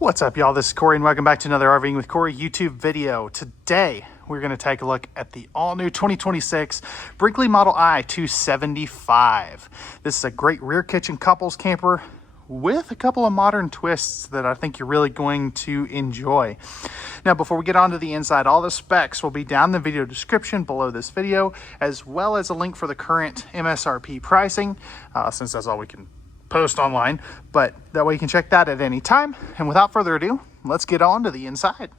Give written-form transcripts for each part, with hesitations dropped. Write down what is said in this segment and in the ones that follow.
What's up, y'all? This is Corey, and welcome back to another RVing with Corey YouTube video. Today, we're going to take a look at the all-new 2026 Brinkley Model I 275. This is a great rear kitchen couples camper with a couple of modern twists that I think you're really going to enjoy. Now, before we get on to the inside, all the specs will be down in the video description below this video, as well as a link for the current MSRP pricing, since that's all we can post online, but that way you can check that at any time. And without further ado, let's get on to the inside.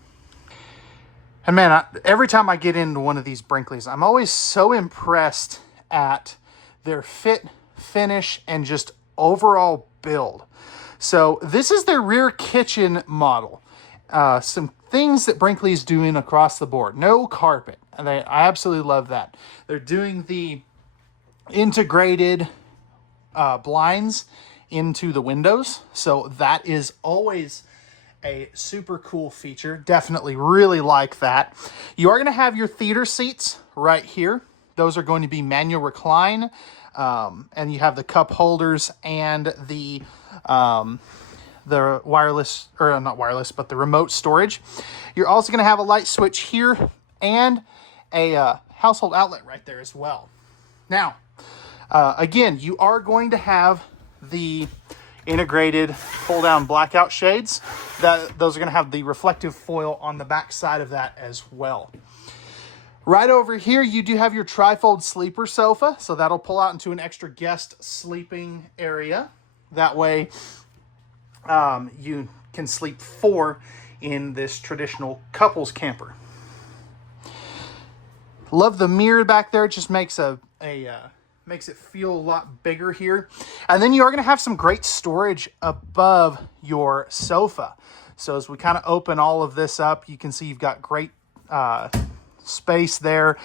And man, every time I get into one of these Brinkleys, I'm always so impressed at their fit, finish, and just overall build. So this is their rear kitchen model. Some things that Brinkley's doing across the board. No carpet. And I absolutely love that. They're doing the integrated blinds into the windows, so that is always a super cool feature. Definitely really like that. You are going to have your theater seats right here. Those are going to be manual recline, and you have the cup holders and the wireless, or not wireless, but the remote storage. You're also going to have a light switch here and a household outlet right there as well. Now, again, you are going to have the integrated pull-down blackout shades. Those are going to have the reflective foil on the back side of that as well. Right over here, you do have your trifold sleeper sofa, so that'll pull out into an extra guest sleeping area. That way, you can sleep 4 in this traditional couples camper. Love the mirror back there. It just makes makes it feel a lot bigger here. And then you are going to have some great storage above your sofa. So as we kind of open all of this up, you can see you've got great space there.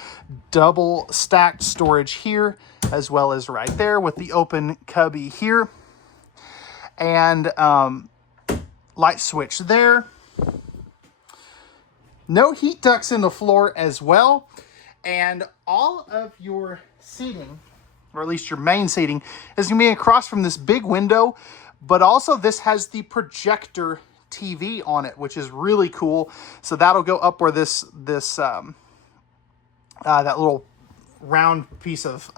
Double stacked storage here, as well as right there with the open cubby here. And light switch there. No heat ducts in the floor as well. And all of your seating, or at least your main seating, is going to be across from this big window, but also this has the projector TV on it, which is really cool. So that'll go up where that little round piece of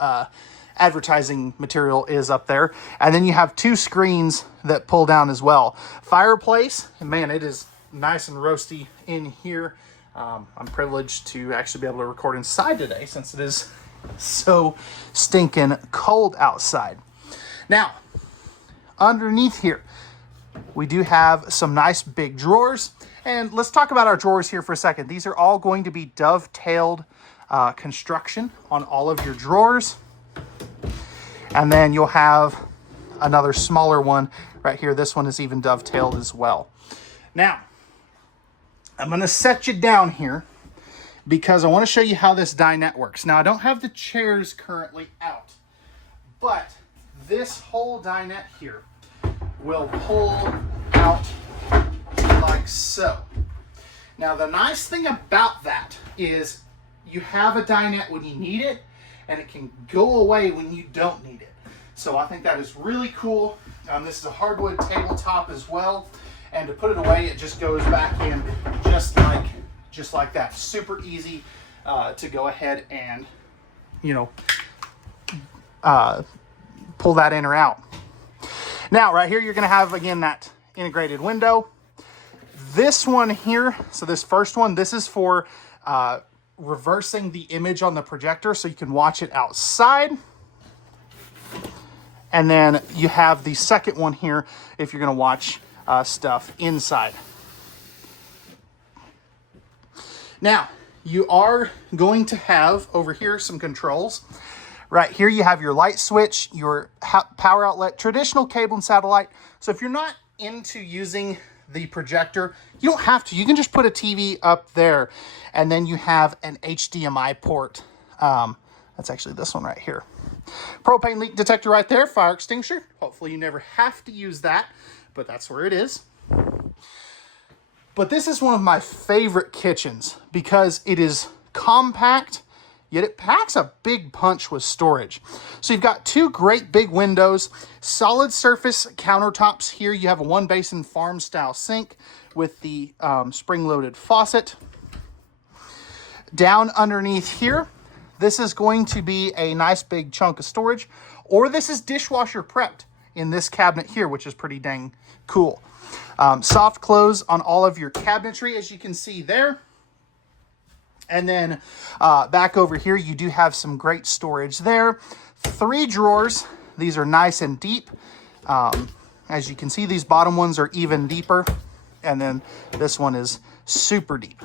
advertising material is up there. And then you have 2 screens that pull down as well. Fireplace, and man, it is nice and roasty in here. I'm privileged to actually be able to record inside today since it is so stinking cold outside. Now, underneath here, we do have some nice big drawers. And let's talk about our drawers here for a second. These are all going to be dovetailed construction on all of your drawers. And then you'll have another smaller one right here. This one is even dovetailed as well. Now, I'm going to set you down here because I want to show you how this dinette works. Now, I don't have the chairs currently out, but this whole dinette here will pull out like so. Now, the nice thing about that is you have a dinette when you need it, and it can go away when you don't need it. So I think that is really cool. This is a hardwood tabletop as well, and to put it away, it just goes back in just like that. Super easy to go ahead and, pull that in or out. Now, right here, you're going to have, again, that integrated window. This one here, so this first one, this is for reversing the image on the projector so you can watch it outside. And then you have the second one here if you're going to watch stuff inside. Now, you are going to have over here some controls. Right here, you have your light switch, your power outlet, traditional cable and satellite. So if you're not into using the projector, you don't have to. You can just put a TV up there, and then you have an HDMI port. That's actually this one right here. Propane leak detector right there, fire extinguisher. Hopefully you never have to use that, but that's where it is. But this is one of my favorite kitchens because it is compact, yet it packs a big punch with storage. So you've got two great big windows, solid surface countertops here. You have a one basin farm style sink with the spring-loaded faucet. Down underneath here, this is going to be a nice big chunk of storage, or this is dishwasher prepped in this cabinet here, which is pretty dang cool. Soft close on all of your cabinetry, as you can see there. And then back over here, you do have some great storage there. 3 drawers. These are nice and deep. As you can see, these bottom ones are even deeper. And then this one is super deep.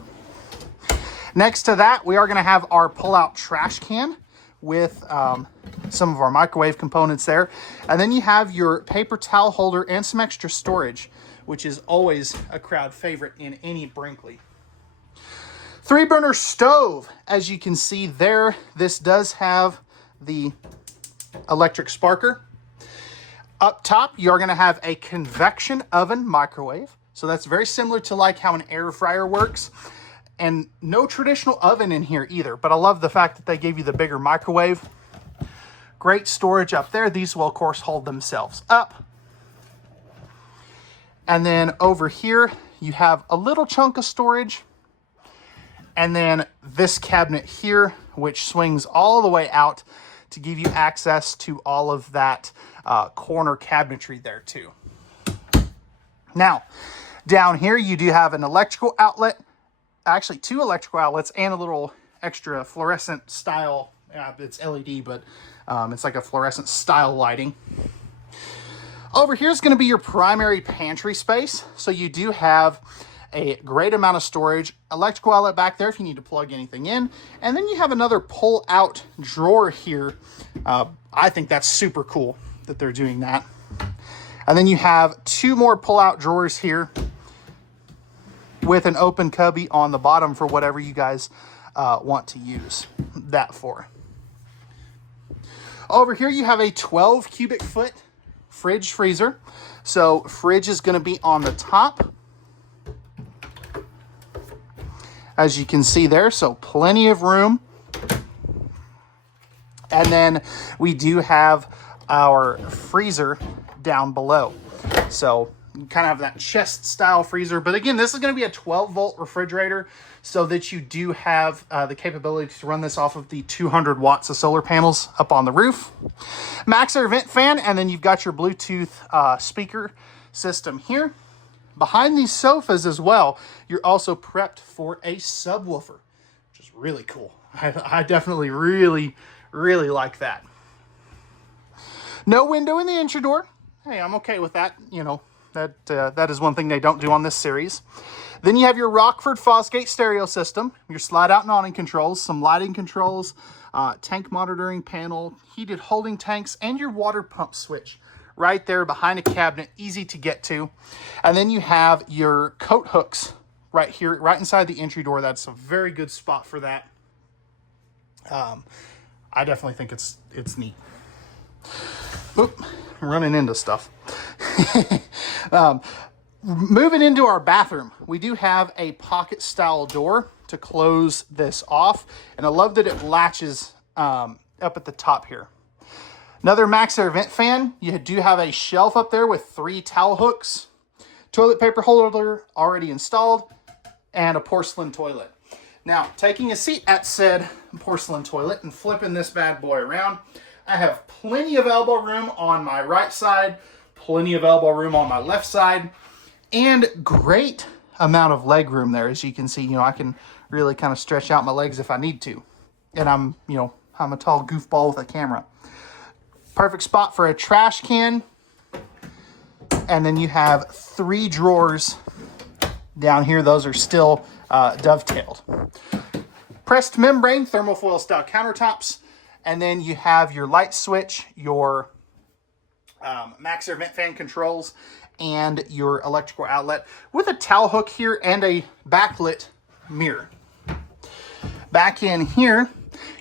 Next to that, we are going to have our pull-out trash can with some of our microwave components there. And then you have your paper towel holder and some extra storage, which is always a crowd favorite in any Brinkley. 3-burner stove, as you can see there. This does have the electric sparker. Up top, you're going to have a convection oven microwave. So that's very similar to like how an air fryer works. And no traditional oven in here either, but I love the fact that they gave you the bigger microwave. Great storage up there. These will, of course, hold themselves up. And then over here, you have a little chunk of storage. And then this cabinet here, which swings all the way out to give you access to all of that corner cabinetry there too. Now, down here, you do have an electrical outlet. Actually 2 electrical outlets and a little extra fluorescent style. It's LED, but it's like a fluorescent style lighting. Over here is going to be your primary pantry space. So you do have a great amount of storage, electrical outlet back there if you need to plug anything in. And then you have another pull out drawer here. I think that's super cool that they're doing that. And then you have 2 more pull out drawers here with an open cubby on the bottom for whatever you guys want to use that for. Over here, you have a 12 cubic foot fridge freezer. So fridge is going to be on the top, as you can see there. So plenty of room. And then we do have our freezer down below. So you kind of have that chest style freezer. But again, this is going to be a 12-volt refrigerator so that you do have the capability to run this off of the 200 watts of solar panels up on the roof. Max Air vent fan, and then you've got your Bluetooth speaker system here. Behind these sofas as well, you're also prepped for a subwoofer, which is really cool. I definitely really like that. No window in the entry door. Hey, I'm okay with that. You know, that is one thing they don't do on this series. Then you have your Rockford Fosgate stereo system, your slide out and awning controls, some lighting controls, tank monitoring panel, heated holding tanks, and your water pump switch right there behind a cabinet, easy to get to. And then you have your coat hooks right here, right inside the entry door. That's a very good spot for that. I definitely think it's neat. Oop, I'm running into stuff. Moving into our bathroom, we do have a pocket style door to close this off. And I love that it latches up at the top here. Another Max Air vent fan. You do have a shelf up there with 3 towel hooks, toilet paper holder already installed, and a porcelain toilet. Now, taking a seat at said porcelain toilet and flipping this bad boy around, I have plenty of elbow room on my right side, plenty of elbow room on my left side, and great amount of leg room there. As you can see, you know, I can really kind of stretch out my legs if I need to. And I'm a tall goofball with a camera. Perfect spot for a trash can. And then you have 3 drawers down here. Those are still dovetailed. Pressed membrane thermofoil style countertops. And then you have your light switch, your Max Air vent fan controls, and your electrical outlet with a towel hook here and a backlit mirror. Back in here,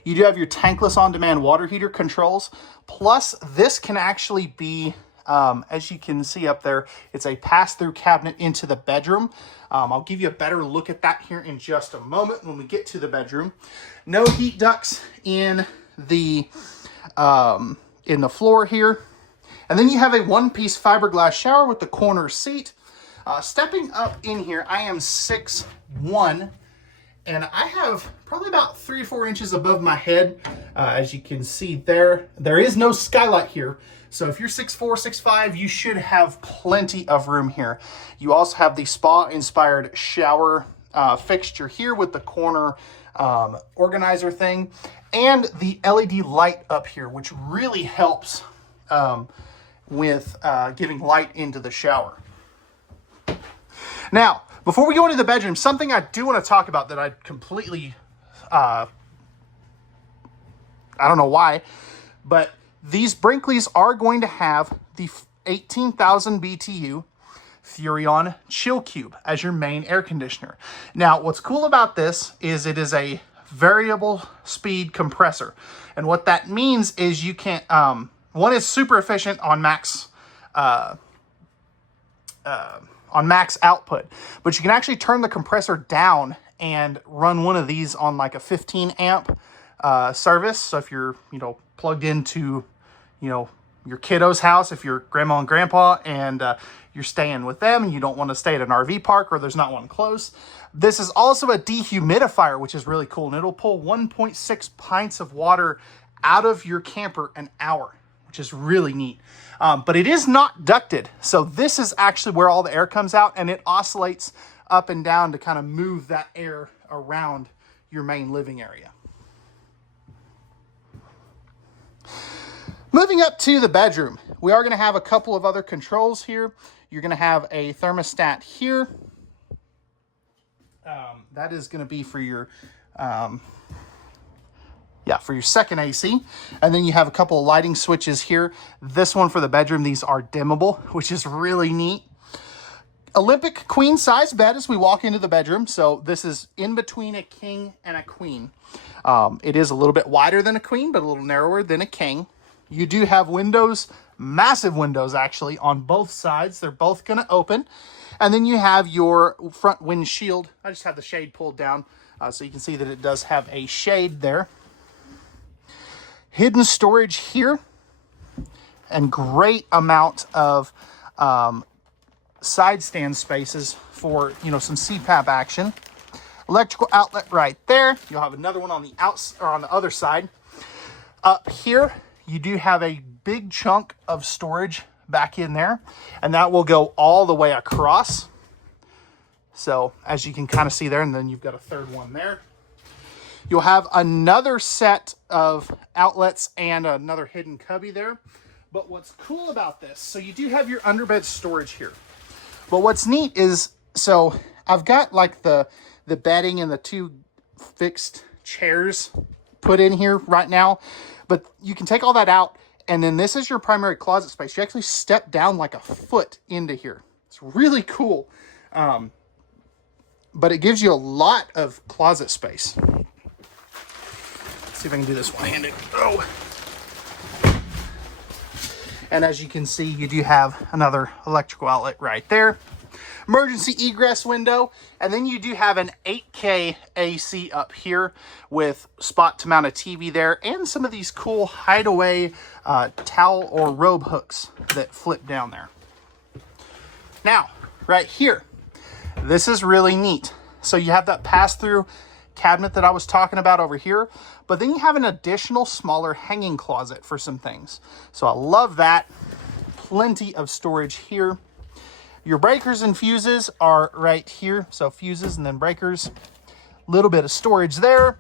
you do have your tankless on-demand water heater controls. Plus, this can actually be As you can see up there, it's a pass-through cabinet into the bedroom. I'll give you a better look at that here in just a moment when we get to the bedroom. No heat ducts in the floor here. And then you have a one-piece fiberglass shower with the corner seat. Stepping up in here, I am 6'1", and I have probably about 3 or 4 inches above my head. As you can see there is no skylight here. So if you're 6'4", 6'5", you should have plenty of room here. You also have the spa-inspired shower fixture here with the corner organizer thing, and the LED light up here, which really helps with giving light into the shower. Now, before we go into the bedroom, something I do want to talk about that I completely, I don't know why, but these Brinkleys are going to have the 18,000 BTU Furrion Chill Cube as your main air conditioner. Now, what's cool about this is it is a variable speed compressor. And what that means is you can, one is super efficient on max output, but you can actually turn the compressor down and run one of these on like a 15 amp service. So if you're, plugged into, your kiddo's house, if you're grandma and grandpa and you're staying with them and you don't want to stay at an RV park or there's not one close. This is also a dehumidifier, which is really cool. And it'll pull 1.6 pints of water out of your camper an hour, which is really neat. But it is not ducted. So this is actually where all the air comes out, and it oscillates up and down to kind of move that air around your main living area. Moving up to the bedroom, we are going to have a couple of other controls here. You're going to have a thermostat here. That is going to be for your for your second AC. And then you have a couple of lighting switches here. This one for the bedroom, these are dimmable, which is really neat. Olympic queen size bed as we walk into the bedroom. So this is in between a king and a queen. It is a little bit wider than a queen, but a little narrower than a king. You do have windows, massive windows actually, on both sides. They're both going to open. And then you have your front windshield. I just have the shade pulled down so you can see that it does have a shade there. Hidden storage here, and great amount of side stand spaces for, some CPAP action. Electrical outlet right there. You'll have another one on the on the other side. Up here, you do have a big chunk of storage back in there, and that will go all the way across. So as you can kind of see there, and then you've got a third one there. You'll have another set of outlets and another hidden cubby there. But what's cool about this, so you do have your underbed storage here. But what's neat is, so I've got like the bedding and the 2 fixed chairs put in here right now. But you can take all that out, and then this is your primary closet space. You actually step down like a foot into here. It's really cool. But it gives you a lot of closet space. Let's see if I can do this one-handed. Oh. And as you can see, you do have another electrical outlet right there. Emergency egress window. And then you do have an 8K AC up here with spot to mount a TV there, and some of these cool hideaway towel or robe hooks that flip down there. Now, right here, this is really neat. So you have that pass-through cabinet that I was talking about over here, but then you have an additional smaller hanging closet for some things. So I love that. Plenty of storage here. Your breakers and fuses are right here. So fuses and then breakers. Little bit of storage there.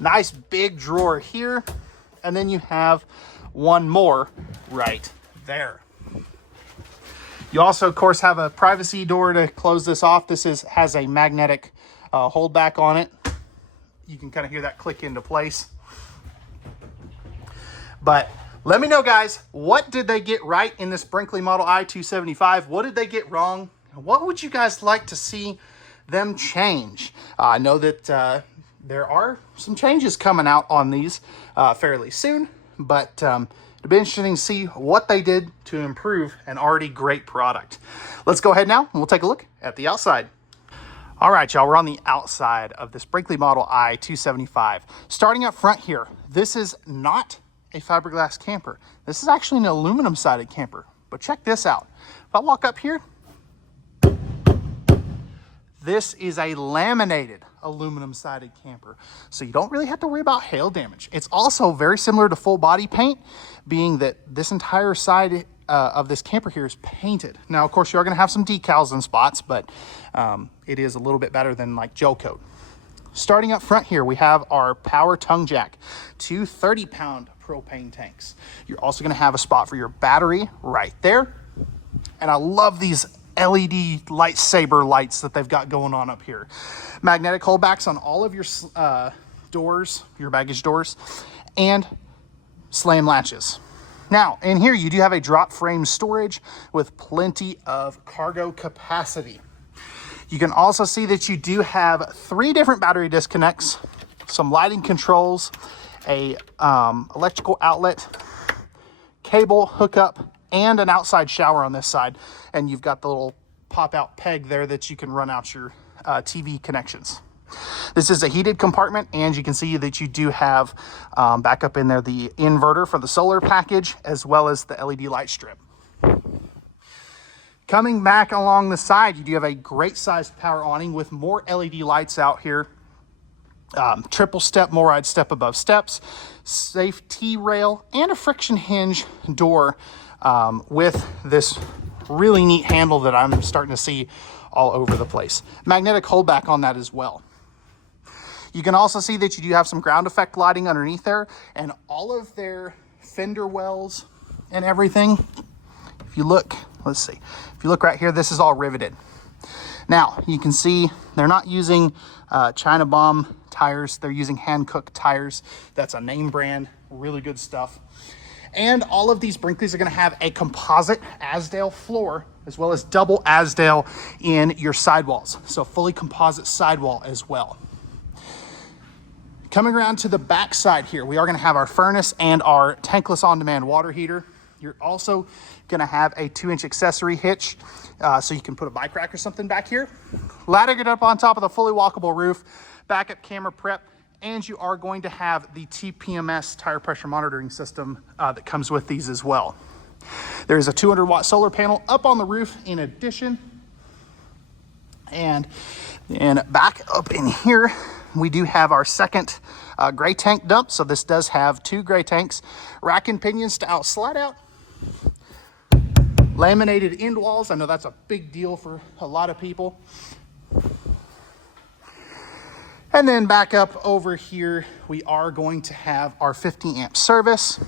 Nice big drawer here. And then you have one more right there. You also, of course, have a privacy door to close this off. This has a magnetic holdback on it. You can kind of hear that click into place. But let me know, guys, what did they get right in this Brinkley Model I 275? What did they get wrong? What would you guys like to see them change? I know that there are some changes coming out on these fairly soon, but It'll be interesting to see what they did to improve an already great product. Let's go ahead now and we'll take a look at the outside. All right, y'all, we're on the outside of this Brinkley Model I 275. Starting up front here, this is not a fiberglass camper. This is actually an aluminum sided camper, but check this out. If I walk up here, this is a laminated aluminum sided camper. So you don't really have to worry about hail damage. It's also very similar to full body paint, being that this entire side of this camper here is painted. Now, of course, you are going to have some decals and spots, but it is a little bit better than like gel coat. Starting up front here, we have our power tongue jack, two 30-pound propane tanks. You're also going to have a spot for your battery right there. And I love these LED lightsaber lights that they've got going on up here. Magnetic holdbacks on all of your doors, your baggage doors, and slam latches. Now, in here, you do have a drop frame storage with plenty of cargo capacity. You can also see that you do have 3 different battery disconnects, some lighting controls, a electrical outlet, cable hookup, and an outside shower on this side. And you've got the little pop-out peg there that you can run out your TV connections. This is a heated compartment, and you can see that you do have back up in there the inverter for the solar package, as well as the LED light strip. Coming back along the side, you do have a great sized power awning with more LED lights out here. Triple step MORryde step above steps, safe T-rail, and a friction hinge door with this really neat handle that I'm starting to see all over the place. Magnetic holdback on that as well. You can also see that you do have some ground effect lighting underneath there, and all of their fender wells and everything. If you look, let's see, if you look right here, this is all riveted. Now, you can see they're not using China Bomb tires. They're using hand-cooked tires. That's a name brand, really good stuff. And all of these Brinkleys are going to have a composite Azdel floor, as well as double Azdel in your sidewalls. So fully composite sidewall as well. Coming around to the back side here, we are going to have our furnace and our tankless on-demand water heater. You're also going to have a 2-inch accessory hitch, so you can put a bike rack or something back here. Ladder it up on top of the fully walkable roof, backup camera prep, and you are going to have the TPMS tire pressure monitoring system that comes with these as well. There is a 200-watt solar panel up on the roof in addition. And then back up in here, we do have our second gray tank dump. So this does have 2 gray tanks, rack and pinions to slide out. Laminated end walls. I know that's a big deal for a lot of people. And then back up over here, we are going to have our 50 amp service,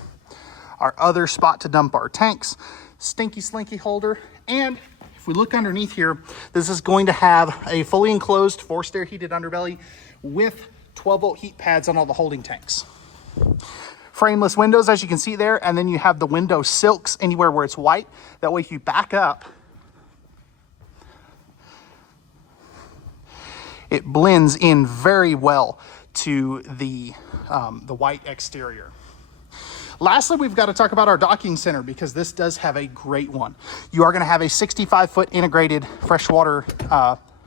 our other spot to dump our tanks, stinky slinky holder, and if we look underneath here, this is going to have a fully enclosed forced air heated underbelly with 12-volt heat pads on all the holding tanks. Frameless windows, as you can see there, and then you have the window silks anywhere where it's white. That way if you back up, it blends in very well to the white exterior. Lastly, we've got to talk about our docking center, because this does have a great one. You are going to have a 65-foot integrated freshwater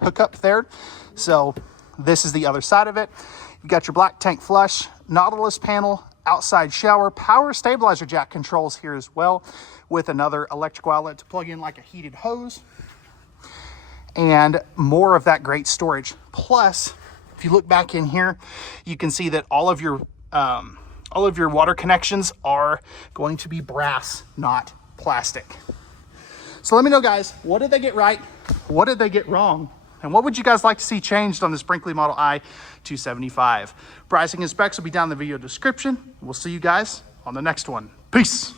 hookup there. So this is the other side of it. You've got your black tank flush, Nautilus panel, outside shower, power stabilizer jack controls here as well, with another electrical outlet to plug in like a heated hose, and more of that great storage. Plus, if you look back in here, you can see that all of your water connections are going to be brass, not plastic. So let me know, guys, what did they get right? What did they get wrong? And what would you guys like to see changed on this Brinkley Model I 275? Pricing and specs will be down in the video description. We'll see you guys on the next one. Peace.